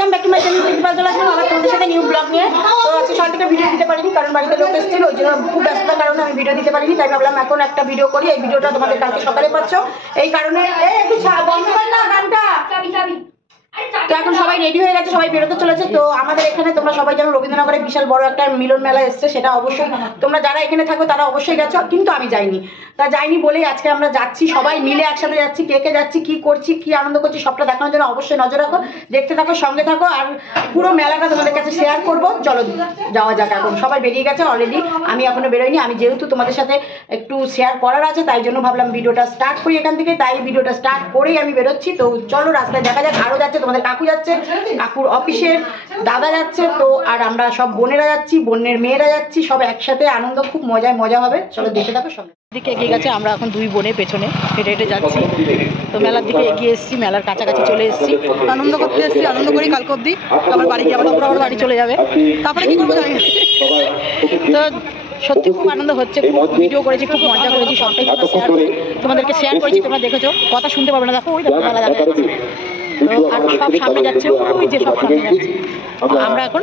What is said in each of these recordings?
Welcome back to my channel আবার তোমাদের সাথে নিউ ব্লগ নিয়ে। তো আজকে সকাল থেকে ভিডিও দিতে পারিনি কারণ বাড়িতে লোক এসেছিল, ওই জন্য খুব ব্যস্ততার কারণে আমি ভিডিও দিতে পারিনি। তাই ভাবলাম এখন একটা ভিডিও করি। এই ভিডিওটা তোমাদের কালকে সকালে পাচ্ছ, এই কারণে একটু বন্ধ কর না গানটা। তো এখন সবাই রেডি হয়ে গেছে, সবাই বেরোতে চলেছে। তো আমাদের এখানে তোমরা সবাই জানো রবীন্দ্রনগরে বিশাল বড় একটা মিলন মেলা এসছে, সেটা অবশ্যই তোমরা যারা এখানে থাকো তারা অবশ্যই গেছো, কিন্তু আমি যাইনি। তা যাইনি বলেই আজকে আমরা যাচ্ছি, সবাই মিলে একসাথে যাচ্ছি। কে কে যাচ্ছি, কি করছি, কি আনন্দ করছি সবটা দেখানোর জন্য অবশ্যই নজর রাখো, দেখতে থাকো, সঙ্গে থাকো। আর পুরো মেলাটা তোমাদের কাছে শেয়ার করবো। চলো যাওয়া যাক। এখন সবাই বেরিয়ে গেছে অলরেডি, আমি এখনো বেরোইনি। আমি যেহেতু তোমাদের সাথে একটু শেয়ার করার আছে তাই জন্য ভাবলাম ভিডিওটা স্টার্ট করি এখান থেকে। তাই ভিডিওটা স্টার্ট করেই আমি বেরোচ্ছি। তো চলো রাস্তায় দেখা যাক। আরও যাচ্ছে, তোমাদের কাকু যাচ্ছে, কাকুর অফিসের দাদা যাচ্ছে, তো আর আমরা সব বোনেরা যাচ্ছি, বোনের মেয়েরা যাচ্ছি, সব একসাথে আনন্দ, খুব মজা হবে। চলো দেখে থাকো সঙ্গে। দিকে এগিয়ে গেছে, আমরা এখন দুই বোনের পেছনে হেঁটে হেঁটে যাচ্ছি। তো মেলার দিকে এগিয়ে এসেছি, মেলার কাছাকাছি চলে এসেছি, আনন্দ করতে এসেছি। আনন্দ করি কালকে অবধি, আবার বাড়ি গিয়ে আবার বাড়ি চলে যাবে। তারপরে কি করবো জানি। তো সত্যি খুব আনন্দ হচ্ছে, খুব ভিডিও করেছি, খুব মজা করেছি, সবটাই তোমাদেরকে শেয়ার করেছি। তোমরা দেখেছো, কথা শুনতে পারবে না, দেখো ওই মেলা দেখা যাচ্ছে। তো আর সব সামনে যাচ্ছে, ওই যে সব সামনে যাচ্ছে। আমরা এখন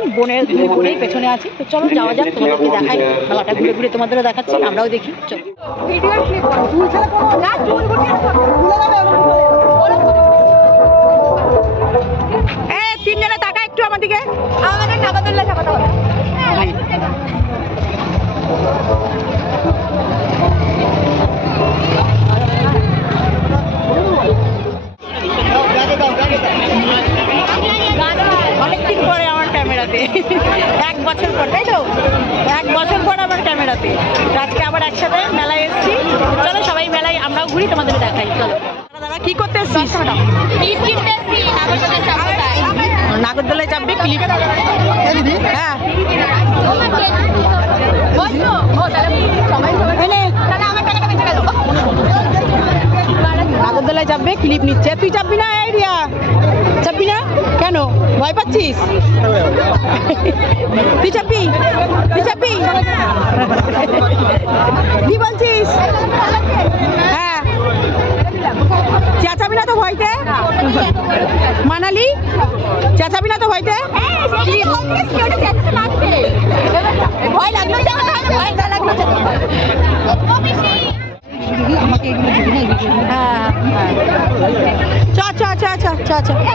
দুই বোনেই পেছনে আছি। তো চলো যাওয়া যাক, তোমাদেরকে দেখাই মেলাটা ঘুরে ঘুরে, তোমাদেরও দেখাচ্ছি, আমরাও দেখি। চলো তিনজনে টাকা একটু আমার দিকে, আমাদের নাগরদোল্লা চাপাতে হবে। অনেকদিন পরে আমার ক্যামেরাতে, 1 বছর পর, তাই তো 1 বছর পর আমার ক্যামেরাতে। আজকে আবার একসাথে মেলায় এসেছি। চলো সবাই মেলায় আমরাও ঘুরি, তোমাদের দেখাই। চলো দাদা কি করতে এসছিস? নাগরদোলায় চাপবে, ক্লিপ। হ্যাঁ নাগরদোলায় চাপবে, ক্লিপ নিচ্ছে। তুই চাপবি না? এই রিয়া চাপবি না কেন? ভয় পাচ্ছিস? তুই চাপবি? তুই চাপবি? কি বলছিস? হ্যাঁ চেঁচাবি না তো ভয়তে? মানালি চেঁচাবি না তো ভয়তে? ভয় লাগলো, ভয় না লাগলো। আমাকে হ্যাঁ চ চ চ চ চ চ চ।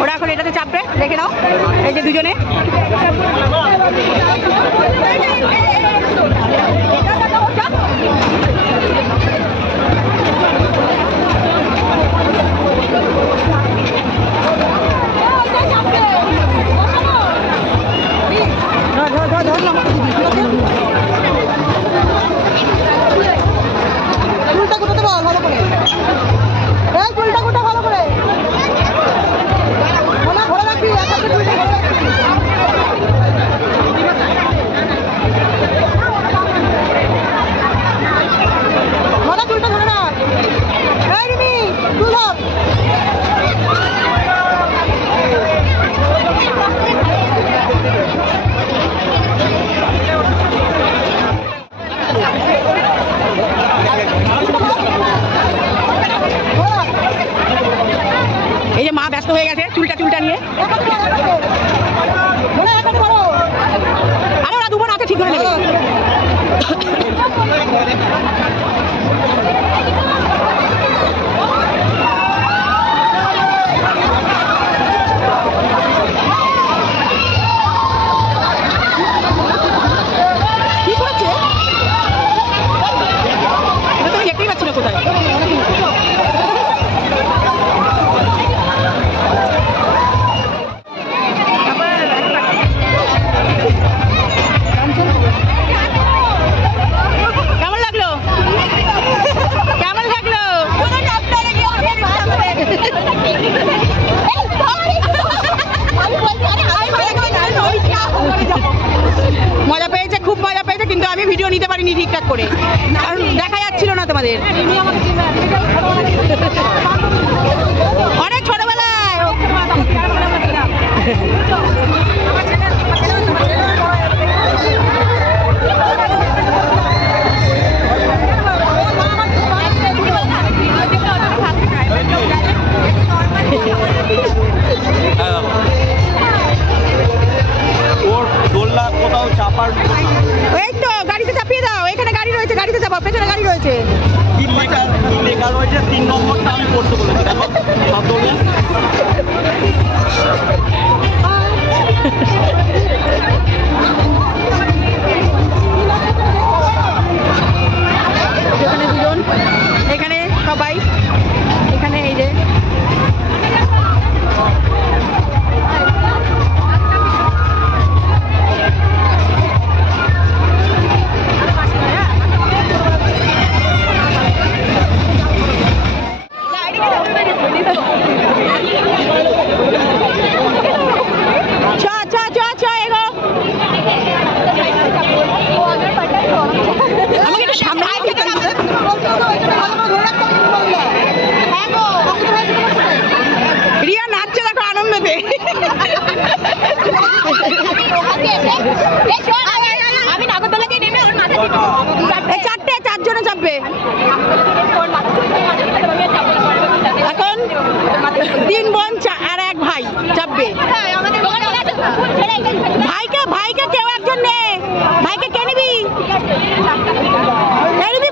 ওরা এখন এটাতে চাপবে, দেখে নাও। এই যে দুজনে চুলটা কোথাতে বল ভালো করে, চুলটা কোথা ভালো করে ঘোরা রাখবি, চুলটা ঘোরা রাখবি। কিন্তু আমি ভিডিও নিতে পারিনি ঠিকঠাক করে, কারণ দেখা যাচ্ছিল না তোমাদের। অনেক ছোটবেলায় কোথাও চাপার এই তো গাড়িতে চাপিয়ে দাও, এখানে গাড়ি রয়েছে, গাড়িতে চাপাও, পেছনে গাড়ি রয়েছে। কি লেখা রয়েছে 3 নম্বরটা আমি পড়তে বলেছি, দেখো সব দৌড়ে এখানে দুজন, এখানে সবাই, এখানে এই যে রিয়া নাচছে দেখো আনন্দতে। আমি নাগরদোলাকে নেমে চারটে, 4 জনে চাপবে এখন। 3 বোন আর 1 ভাই চাপবে। ভাইকে কেউ একজন নে, ভাইকে কে নিবি?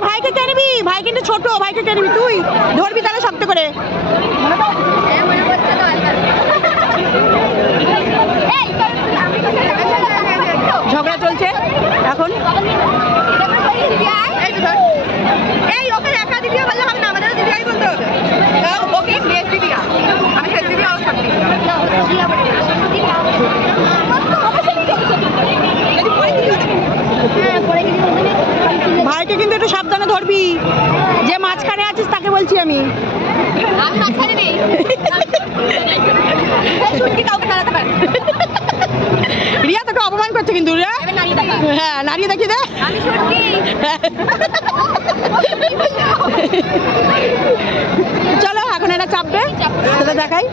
ভাইকে কে নিবি? ভাই কিন্তু ছোট, ভাইকে কে নিবি? তুই ধরবি তাহলে শক্ত করে। ঝগড়া চলছে এখন। এই ওকে একা দিদিয়া বললে হবে না, আমাদের দিদিয়াই বলতে হবে। ওকে প্লেস দিদিয়া, আমি শেষ দিদিয়া আউট করতে ভাইকে কিন্তু একটু সাবধানে ধরবি, যে মাঝখানে আছিস তাকে বলছি আমি। রিয়া তোকে অপমান করছে কিন্তু। হ্যাঁ নাড়িয়ে দেখি দে। চলো এখন এটা চাপবে, সেটা দেখাই।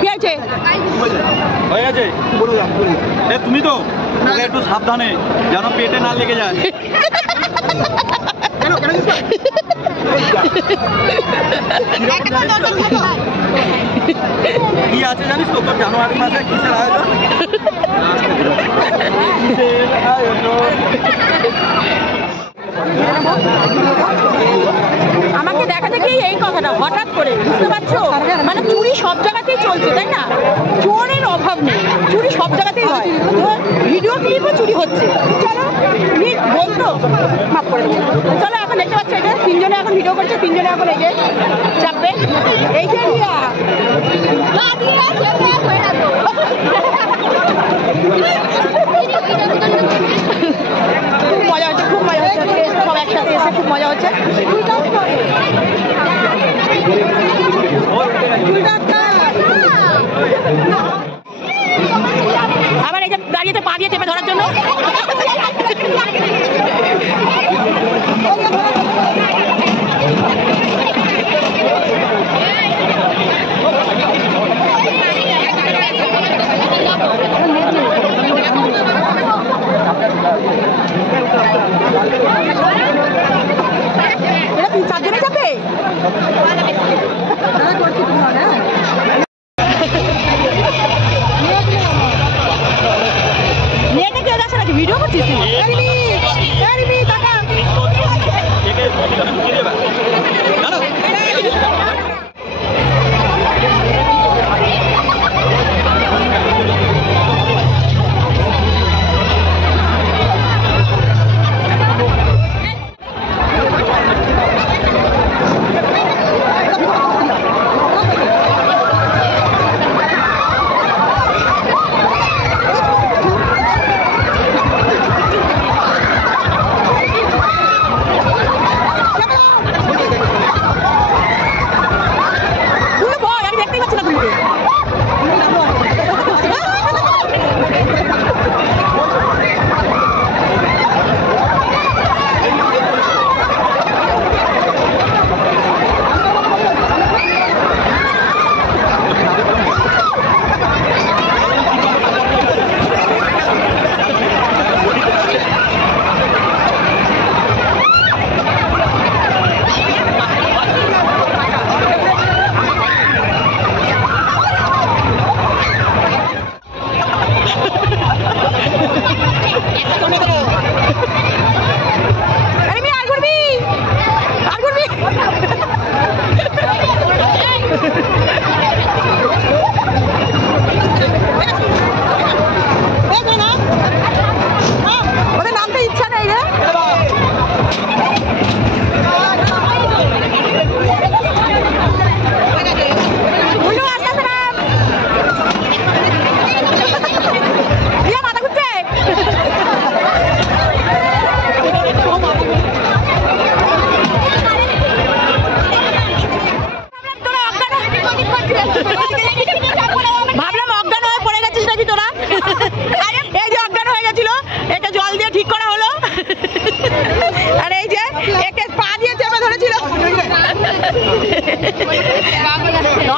কি আছে হয়ে গেছে? তুমি তো একটু সাবধানে যেন পেটে না লেগে যায়। কি আছে জানিস তো, তোর জানুয়ারি মাসে কিসের আয়োজন? আমাকে দেখা দেখি এই কথাটা হঠাৎ করে, বুঝতে পারছো? মানে চুরি সব জায়গাতেই চলছে, তাই না? চোরের অভাব নেই, চুরি সব জায়গাতেই হয়। ভিডিও ক্লিপও চুরি হচ্ছে। চলো বলতো মাফ করে দেবো। চলো এখন দেখতে পাচ্ছ এটা 3 জনে এখন ভিডিও করছে, 3 জনে এখন এই যে চাপবে। এই যে রিয়া খুব মজা হচ্ছে, খুব মজা হচ্ছে, সব একসাথে এসে খুব মজা হচ্ছে। আবার এই যে দাঁড়িয়েছে পা দিয়ে চেপে ধরার জন্য।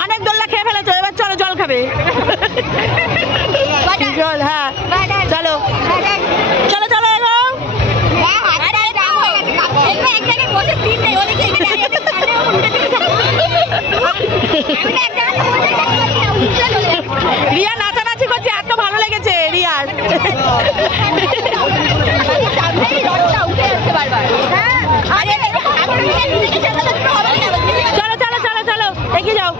অনেক দোলনা খেয়ে ফেলেছো, এবার চলো জল খাবে। জল, হ্যাঁ চলো চলো চলো এগো। রিয়া নাচানাচি করছে, এত ভালো লেগেছে রিয়ার। চলো চলো চলো চলো এগিয়ে যাও।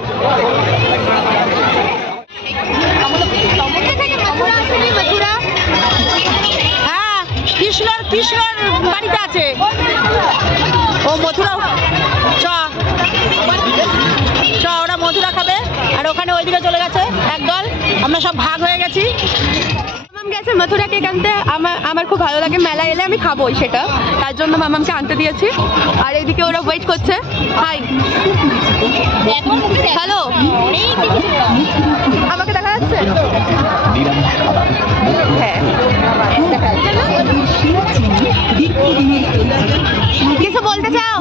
হ্যাঁ কৃষ্ণর বাড়িতে আছে ও মথুরা। চ ওরা মথুরা খাবে আর ওখানে ওইদিকে চলে গেছে একদল, আমরা সব ভাগ হয়ে গেছি। গেছে মথুরা কেক আনতে, আমার খুব ভালো লাগে, মেলা এলে আমি খাবোই সেটা, তার জন্য মামামকে আনতে দিয়েছি। আর এইদিকে ওরা ওয়েট করছে। হাই হ্যালো, আমাকে দেখা যাচ্ছে? হ্যাঁ কিছু বলতে চাও?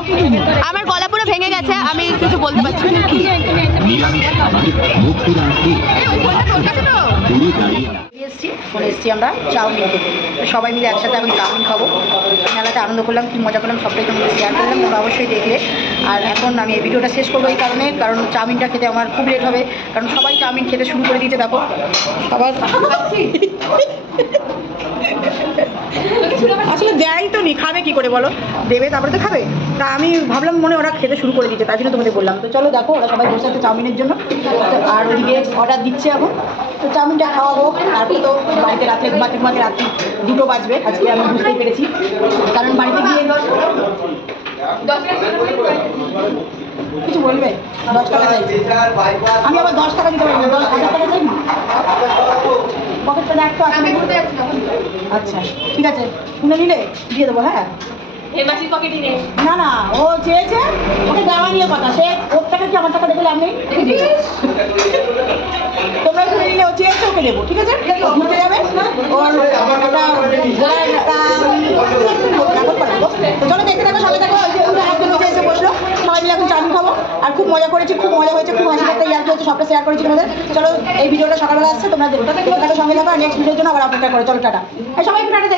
আমার গলা পুরো ভেঙে গেছে, আমি কিছু বলতে পারছি না। চলে এসেছি আমরা চাউমিন খেতে, সবাই মিলে একসাথে এখন চাউমিন খাবো। মেলাতে আনন্দ করলাম, কি মজা করলাম সবটাই তোমাদের শেয়ার করলাম, তোমরা অবশ্যই দেখলে। আর এখন আমি এই ভিডিওটা শেষ করবো এই কারণে, কারণ চাউমিনটা খেতে আমার খুব লেট হবে, কারণ সবাই চাউমিন খেতে শুরু করে দিয়েছে। দেখো সবার আসলে দেয় তো নি, খাবে কি করে বলো, দেবে তারপরে তো খাবে। তা আমি ভাবলাম মনে ওরা খেতে শুরু করে দিচ্ছে, তাই জন্য তোমাদের বললাম। তো চলো দেখো ওরা সবাই বসে আছে চাউমিনের জন্য, আর ওদিকে অর্ডার দিচ্ছে এখন। তো চাউমিনটা খাওয়াবো, তারপর তো বাড়িতে রাত্রে ঘুমাতে রাত্রি 2টো বাজবে আজকে, আমি বুঝতেই পেরেছি। কারণ বাড়িতে গিয়ে কিছু বলবে, 10 টাকা চাইছি আমি, আবার 10 টাকা দিতে পারি না, 10,000 টাকা চাই না। পকেট পেলে একটা আচ্ছা ঠিক আছে, শুনে নিলে দিয়ে দেবো। হ্যাঁ না না, ও চেয়েছে, ওকে দেওয়া নিয়ে কথা, সে ওর টাকা কি আমার টাকা দেখলে আমি তোমরা শুনে নিলে, ও চেয়েছে ওকে দেবো, ঠিক আছে? ঘুরতে যাবে ওর তো চলো দেখতে থাকো, সঙ্গে থাকো। এসে বসলো, সবাই মিলে এখন চাউমিন খাবো। আর খুব মজা করেছি, খুব মজা হয়েছে, খুব হাসি একটা ইয়ার হয়েছে, সবটা শেয়ার করেছি তোমাদের। চলো এই ভিডিওটা সকালবেলা আসছে, তোমরা দেখতে থাকো, সঙ্গে থাকো। আর নেক্সট ভিডিওর জন্য আবার অপেক্ষা করো। চলো টাটা, সবাই টাটা।